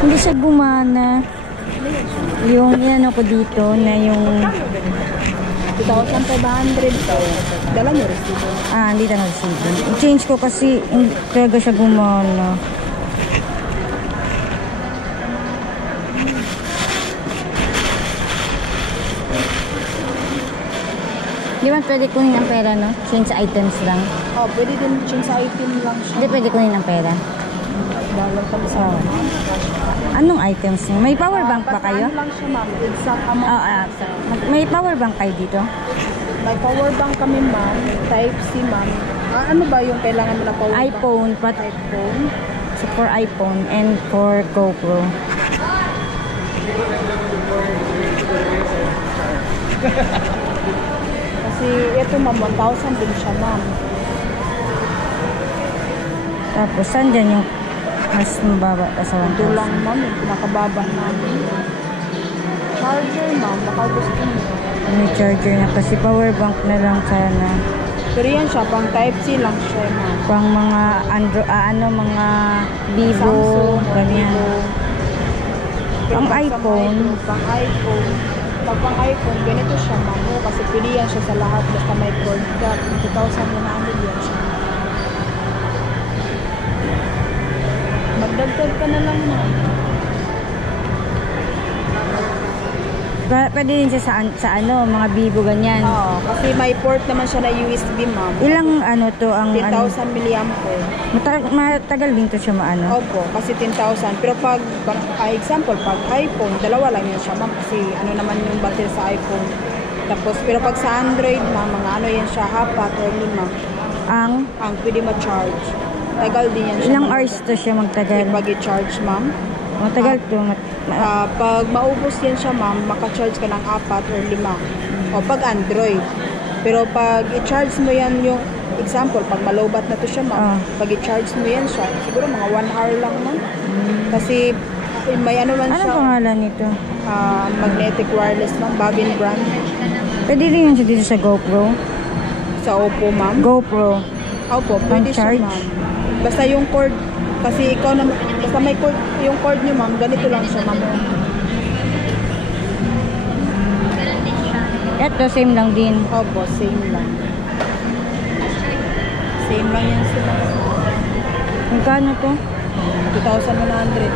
Hindi siya gumana. Yung yan ako dito na yung 2,500 to. Dala niyo resibo. hindi na resibo. I-change ko kasi hindi talaga siya gumana. Di ba pwede kunin ang pera, no? Change sa items lang. Oh, pwede din change sa item lang siya. Hindi pwede kunin ang pera. Bawal kami sa Anong items niyo? May power bank ba kayo? Ano lang siya, ma'am. Exact amount. May power bank kayo dito? May power bank kami, ma'am. Type C, ma'am. Ano ba yung kailangan mo na power bank? iPhone, iPhone. So for iPhone and for GoPro. Kasi ito, ma'am, 1,000 din siya, ma'am. Tapos, saan dyan yung mas mababa pa sa 1,000? Ito lang, ma'am, yung pinakababa namin. Charger, ma'am, baka gusto mo. May charger na kasi power bank na lang sana. Pero yan siya, pang type C lang siya, ma'am. Pang mga mga Vivo, Samsung, ganyan. Pang Pag iPhone. Pang iPhone. Pag pang iPhone, ganito siya, ma'am. Kasi pili yan siya sa lahat. Basta may cord ka. 2,100 yan siya. Magdagdag ka na lang, ma'am. Pwede din siya sa mga Vivo, ganyan. Oo, kasi may port naman siya na USB, ma'am. Ilang to ang 10,000 milliampere. matagal din to siya maano. Opo, kasi 10,000. Pero pag example, pag iPhone, dalawa lang yun siya, ma'am. Kasi ano naman yung battery sa iPhone. Tapos, pero pag sa Android, ma'am, mga ano yan siya, 4 or 5. Ang pwede ma-charge. Tagal din yan siya. Ilang hours to siya magtagal? Pag i-charge, ma'am. Matagal to. Pag maubos yan siya, ma'am, maka-charge ka ng 4 or 5. O pag Android. Pero pag i-charge mo yan yung, example, pag malobat na to siya, ma'am, pag i-charge mo yan siya, siguro mga 1 hour lang, ma'am. Kasi may ano man siya. Anong pangalan nito? Magnetic wireless, ma'am. Babin brand. Pwede rin yun siya dito sa GoPro? Sa Oppo, ma'am. GoPro. Opo, pwede siya, ma'am. Basta yung cord, kasi ikaw na, basta may cord, yung cord nyo, ma'am, ganito lang siya, ma'am. Ito, same lang din. Opo, same lang. Same lang yan sila. Magkano to? 2,100.